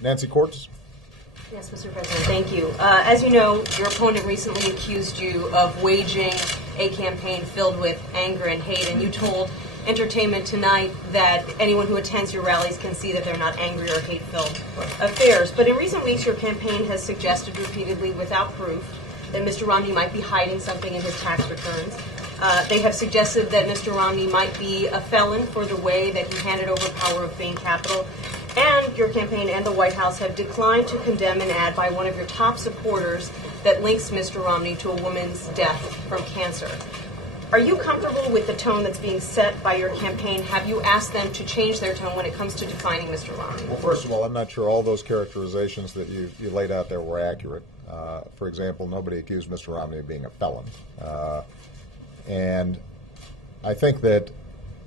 Nancy Cortes. Yes, Mr. President, thank you. As you know, your opponent recently accused you of waging a campaign filled with anger and hate, and you told Entertainment Tonight that anyone who attends your rallies can see that they're not angry or hate-filled affairs. But in recent weeks, your campaign has suggested repeatedly, without proof, that Mr. Romney might be hiding something in his tax returns. They have suggested that Mr. Romney might be a felon for the way that he handed over power of Bain Capital. And your campaign and the White House have declined to condemn an ad by one of your top supporters that links Mr. Romney to a woman's death from cancer. Are you comfortable with the tone that's being set by your campaign? Have you asked them to change their tone when it comes to defining Mr. Romney? Well, first of all, I'm not sure all those characterizations that you laid out there were accurate. For example, nobody accused Mr. Romney of being a felon. And I think that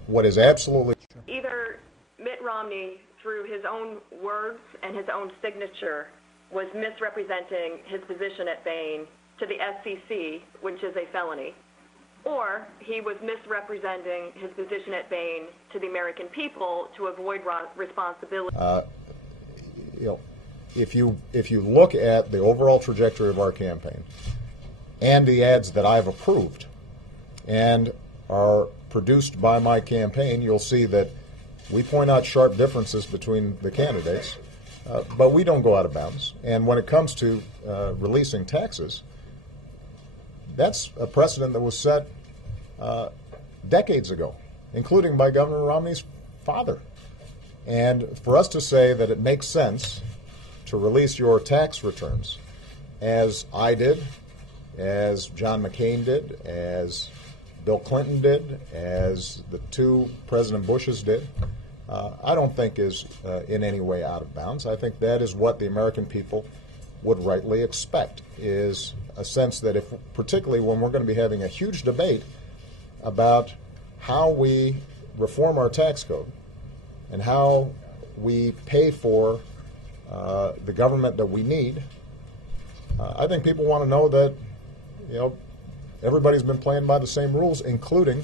what is absolutely... Either Mitt Romney, through his own words and his own signature, was misrepresenting his position at Bain to the SEC, which is a felony, or he was misrepresenting his position at Bain to the American people to avoid responsibility. If you look at the overall trajectory of our campaign and the ads that I've approved and are produced by my campaign, you'll see that we point out sharp differences between the candidates, but we don't go out of bounds. And when it comes to releasing taxes, that's a precedent that was set decades ago, including by Governor Romney's father. And for us to say that it makes sense to release your tax returns, as I did, as John McCain did, as Bill Clinton did, as the two President Bushes did, I don't think is in any way out of bounds. I think that is what the American people would rightly expect, is a sense that if, particularly when we're going to be having a huge debate about how we reform our tax code and how we pay for the government that we need, I think people want to know that, everybody's been playing by the same rules, including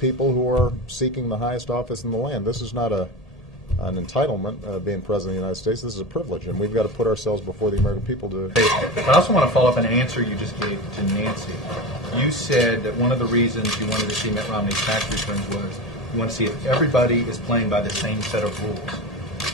people who are seeking the highest office in the land. This is not an entitlement, being President of the United States. This is a privilege, and we've got to put ourselves before the American people to... I also want to follow up an answer you just gave to Nancy. You said that one of the reasons you wanted to see Mitt Romney's tax returns was you want to see if everybody is playing by the same set of rules.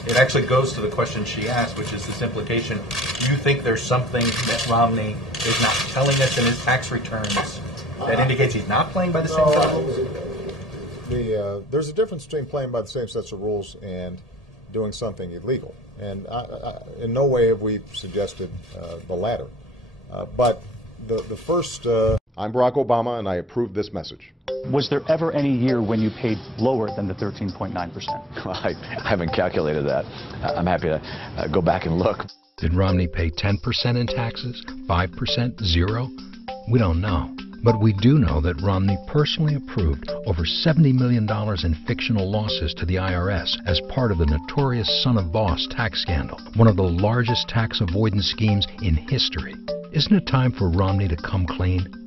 It actually goes to the question she asked, which is this implication. Do you think there's something Mitt Romney is not telling us in his tax returns that indicates he's not playing by the same set of rules? There's a difference between playing by the same sets of rules and doing something illegal. And in no way have we suggested the latter. But the first... I'm Barack Obama, and I approve this message. Was there ever any year when you paid lower than the 13.9%? Well, I haven't calculated that. I'm happy to go back and look. Did Romney pay 10% in taxes? 5%? 0? We don't know. But we do know that Romney personally approved over $70 million in fictional losses to the IRS as part of the notorious Son of Boss tax scandal, one of the largest tax avoidance schemes in history. Isn't it time for Romney to come clean?